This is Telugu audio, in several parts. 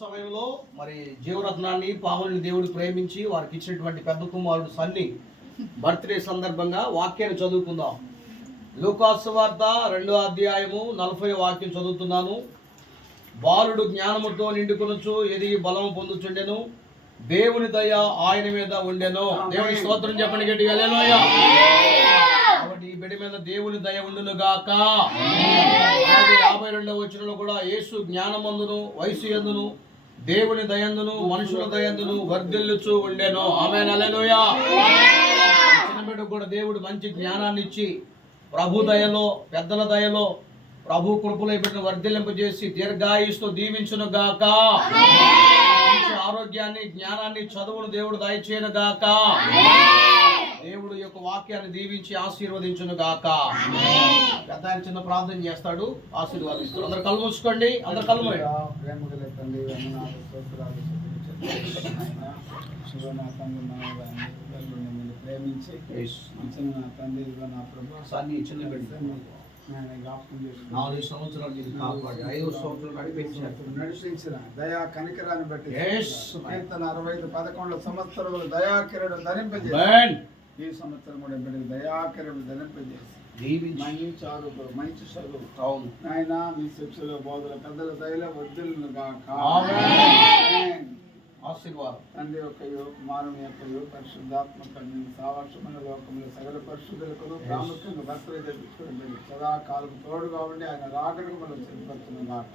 సమయంలో మరి జీవరత్నాన్ని పాములని దేవుడు ప్రేమించి వారికి ఇచ్చినటువంటి పెద్ద కుమారుడు సన్ని బర్త్డే సందర్భంగా వాక్యాన్ని చదువుకుందాం. లూకాసు వార్త రెండో అధ్యాయము నలభై వాక్యం చదువుతున్నాను. బాలుడు జ్ఞానముతో నిండుకొనుచు ఎదిగి బలము పొందుచుండెను. దేవుని దయ ఆయన మీద ఉండెను. దేవుని స్తోత్రం చెప్పండి గట్టిగా హల్లెలూయా. కాబట్టి ఈ బిడ్డ మీద దేవుని దయ ఉండును గాక. యాభై రెండవ వచనంలో కూడా యేసు జ్ఞానమందును వయసు ఎందును దేవుని దయందును మనుషుల దయందును వర్ధిల్లుచు ఉండెను. ఆమె నలెలుయా చిన్న బిడ్డకు కూడా దేవుడు మంచి జ్ఞానాన్ని ఇచ్చి ప్రభు దయలో పెద్దల దయలో ప్రభు కృపలో బిడ్డను వర్ధిల్లింపజేసి దీర్ఘాయుస్తో దీవించును గాక. ఆరోగ్యాన్ని జ్ఞానాన్ని చదువును దేవుడు దయచేయను గాక. వాక్యాన్ని దీవించి ఆశీర్వదించును గాక. పెద్ద ఆయన చిన్న ప్రార్థన చేస్తాడు ఆశీర్వాదిస్తాడు. అందరు కళ్ళు మూసుకోండి అందరు కళ్ళు ప్రేమించి నా తండ్రి ప్రభు. చిన్న నాలుగు సంవత్సరాలు నేను కాపాడి ఐదు సంవత్సరాలు నడిపించిన దయా కనికరాన్ని బట్టి కీర్తన అరవై ఐదు పదకొండు సంవత్సరములు దయాకిరడు ధరింపజేసి Amen. ఈ సంవత్సరం కూడా బిడ్డకు దయాకిరడు ధరింపజేసి దీవించి. మంచి చదువు అవును. నాయన మీ శిక్షలో బోధల పెద్దల దయలో వద్దులను గాక ఆమేన్. ఆశీర్వాదం. తండ్రి యొక్క కుమారుని యొక్క పరిశుద్ధాత్మ కన్ను సావర్షమైన లోకంలో సగల పరిశుద్ధులకు ప్రాముఖ్యంగా భర్తలు తెప్పించుకుని సదాకాలం తోడుగా ఉండి ఆయన రాకడకు మనం సిద్ధపడుతున్నాం గాక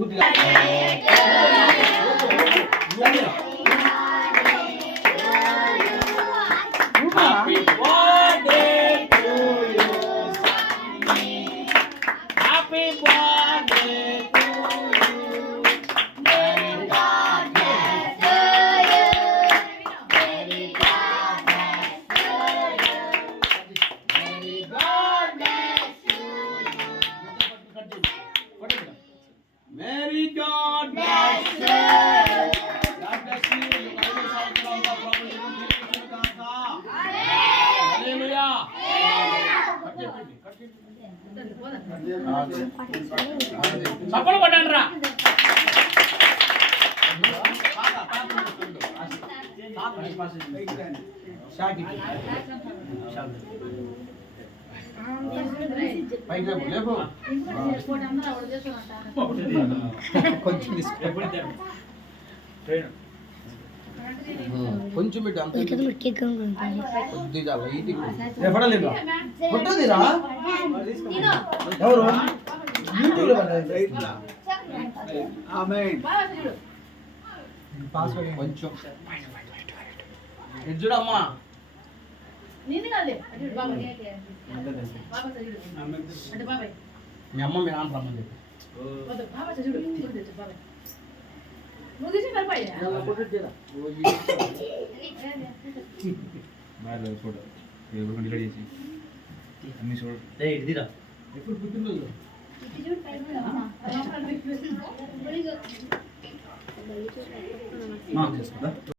ಬುದ್ಧಿ చప్పలు కొట్టండి రా షాకి లేపు కొంచెం కొంచెం ఇటు అంత కొద్దిగా లైట్ కొట్టదిరా. ఎవరు? ఆమేన్. కొంచెం. ఇడ్జుడమ్మా మీ అమ్మ మీ నాన్న రమ్మని చెప్పి అన్ని చూడ ఎప్పుడు పుట్టినరోజు చేసుకుందా